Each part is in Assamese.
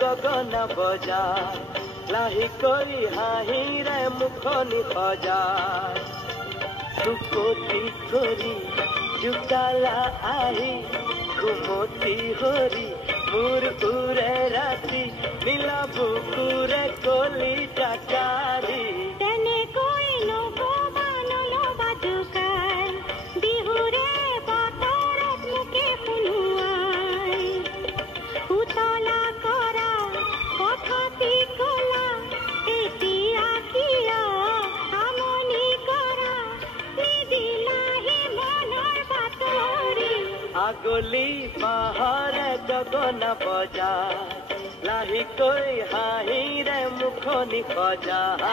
গগনা বজায় লাহেকৈ হাঁহিৰে মুখনি সজায় চুকতি কৰি জোকালা আহি ঘুমতি হৰি মোৰ উৰে ৰাতি নীলা বুকুৰে কলিতা কাঢ়ি তেনেকৈ নবমান লবা জোকাই বিহুৰে বতৰত মুকে শুনোৱাই উতলা কৰা কথাটি কলা এতিয়া কিয় আমনি কৰা নিদিলাহি মনৰ বাতৰি আগলি পাহৰে গগনা বজায় লাহেকৈ হাঁহিৰে মুখনি সজায়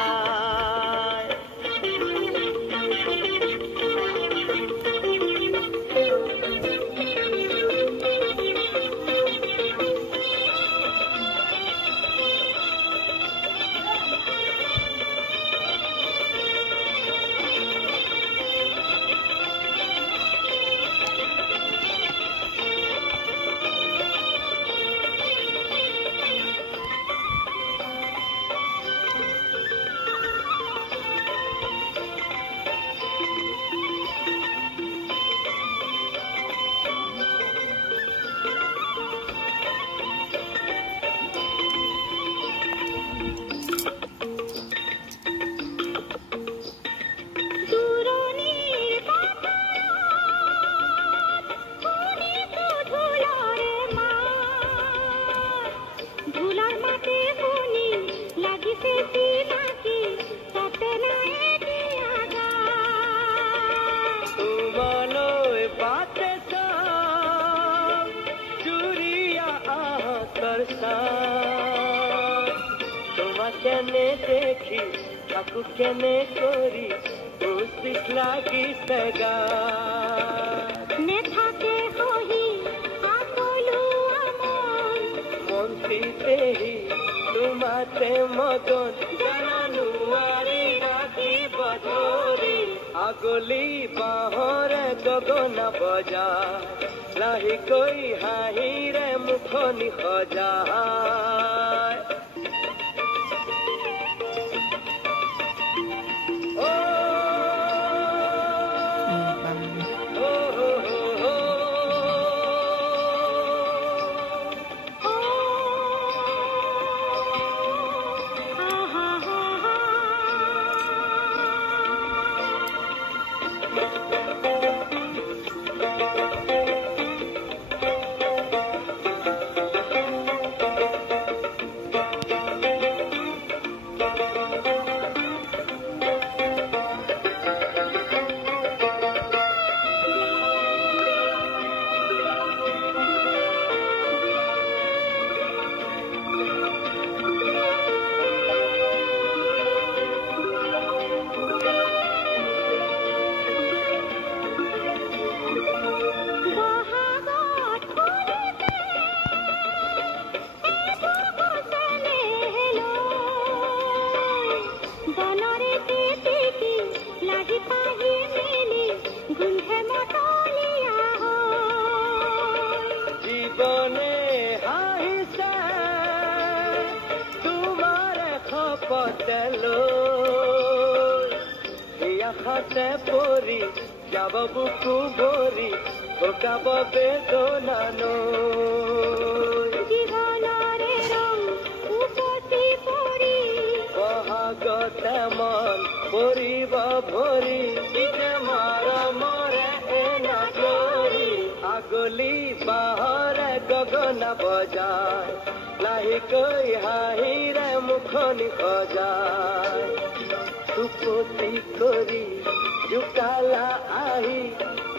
কেনে দেখি থাকো কেনে কৰি উচিত লাগিছে গা নেথাকে হহি আকলো আমন মন্ত্ৰীতেহি তোমাতে মগন জানুৱাৰী ৰাখিব ধৰি আগলি বাঁহৰে গগনা বজায় লাহেকৈ হাঁহিৰে মুখনি সজায় জীবনে হাঁহিছে তোমাৰ খপতেলৈ আশাতে পৰি যাব বুকু ভৰি ভোগাব বেদনালৈ জীৱনৰে ৰং উপচি পৰি বহাগতে মন পৰিব ভৰি মৰমৰে এনা কৰি আগলি বাঁহৰে গগনা বজায় লাহেকৈ হাঁহিৰে মুখনি সজায় চুপতি কৰি জোকালা আহি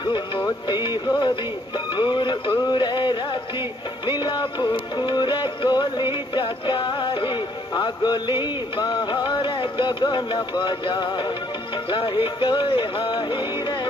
ঘুমতি হৰি মোৰ উৰে ৰাতি নীলা বুকুৰে কলিতা কাঢ়ি আগলি বাঁহৰে গগনা বজায় লাহেকৈ হাঁহিৰে